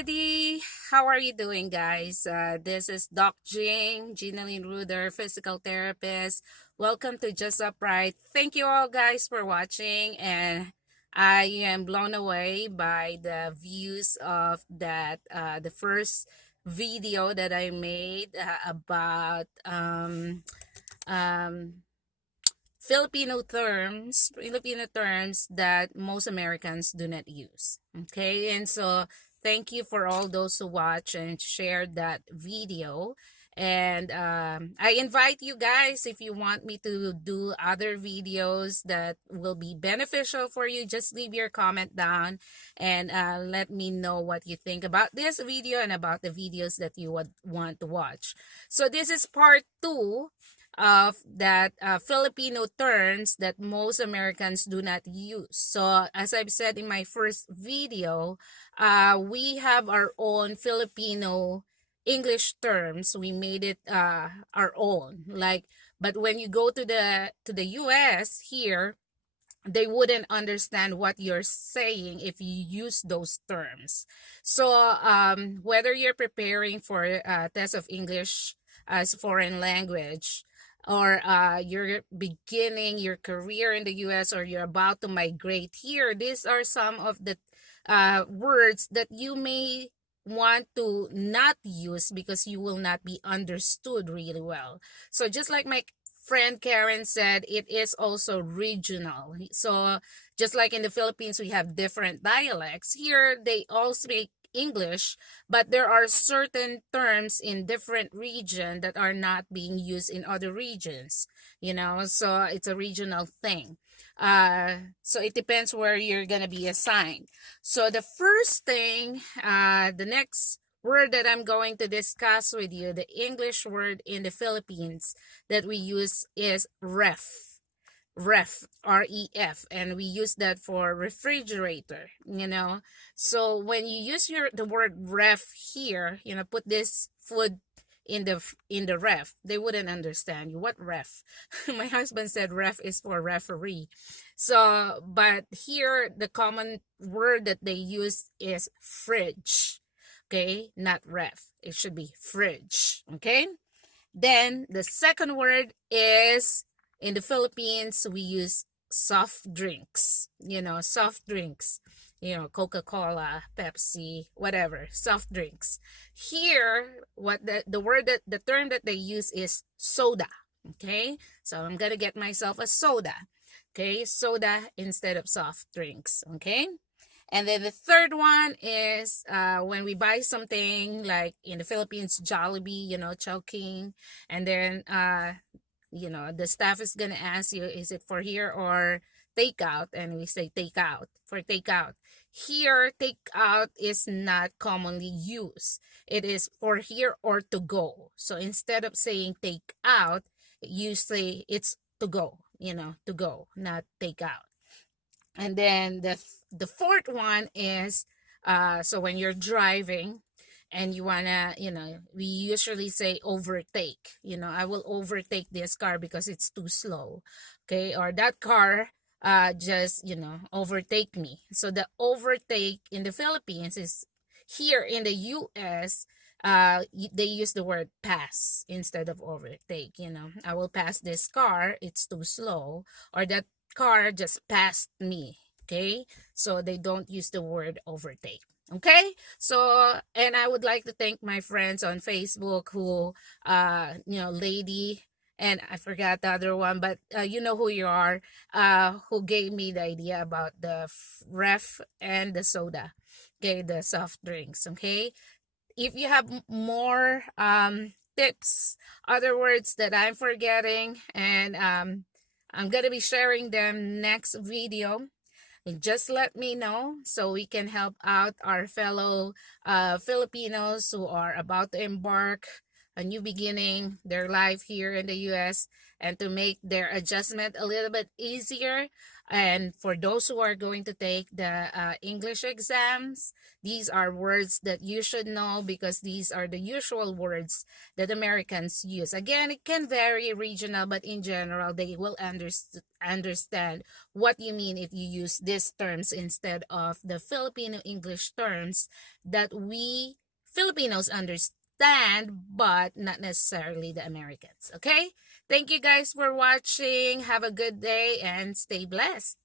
everybody. How are you doing, guys? This is Doc Jeanine Ruder, physical therapist. Welcome to Just Upright. Thank you all, guys, for watching. And I am blown away by the views of the first video that I made about um, Filipino terms that most Americans do not use. Okay, and so thank you for all those who watch and shared that video. And I invite you guys, if you want me to do other videos that will be beneficial for you, just leave your comment down and let me know what you think about this video and about the videos that you would want to watch. So this is part 2 of that Filipino terms that most Americans do not use. So as I've said in my first video, we have our own Filipino English terms. We made it our own. But when you go to the US here, they wouldn't understand what you're saying if you use those terms. So whether you're preparing for a test of English as foreign language, or you're beginning your career in the US, or you're about to migrate here, these are some of the words that you may want to not use because you will not be understood really well. So just like my friend Karen said, it is also regional. So just like in the Philippines, we have different dialects. Here, they all speak English, but there are certain terms in different region that are not being used in other regions, so it's a regional thing. So it depends where you're gonna be assigned. So the first thing, the next word that I'm going to discuss with you, the English word in the Philippines that we use is ref, ref, and we use that for refrigerator. So when you use the word ref here, put this food in the ref, they wouldn't understand you. What ref? My husband said ref is for referee. So but here the common word that they use is fridge. Okay, not ref, it should be fridge. Okay, then the second word is, in the Philippines, we use soft drinks, Coca-Cola, Pepsi, whatever, soft drinks. Here, what the term that they use is soda. Okay, so I'm gonna get myself a soda. Okay, soda instead of soft drinks. Okay. And then the third one is when we buy something like in the Philippines, Jollibee, choking. And then, the staff is going to ask you, is it for here or takeout? And we say takeout, for takeout. Here, takeout is not commonly used. It is for here or to go. So instead of saying takeout, you say it's to go, to go, not takeout. And then the fourth one is so when you're driving and you wanna, we usually say overtake. I will overtake this car because it's too slow. Okay, or that car just overtake me. So the overtake in the Philippines is, here in the US, they use the word pass instead of overtake. I will pass this car, it's too slow, or that car just passed me. Okay, so they don't use the word overtake. Okay, so, and I would like to thank my friends on Facebook who lady, and I forgot the other one, but you know who you are, who gave me the idea about the ref and the soda. Okay, the soft drinks. Okay, if you have more tips, other words that I'm forgetting, and I'm gonna be sharing them next video, and just let me know so we can help out our fellow Filipinos who are about to embark a new beginning, their life here in the US, and to make their adjustment a little bit easier. And for those who are going to take the English exams, these are words that you should know because these are the usual words that Americans use. Again, it can vary regional, but in general, they will understand what you mean if you use these terms instead of the Filipino English terms that we Filipinos understand, but not necessarily the Americans. Okay? Thank you guys for watching. Have a good day and stay blessed.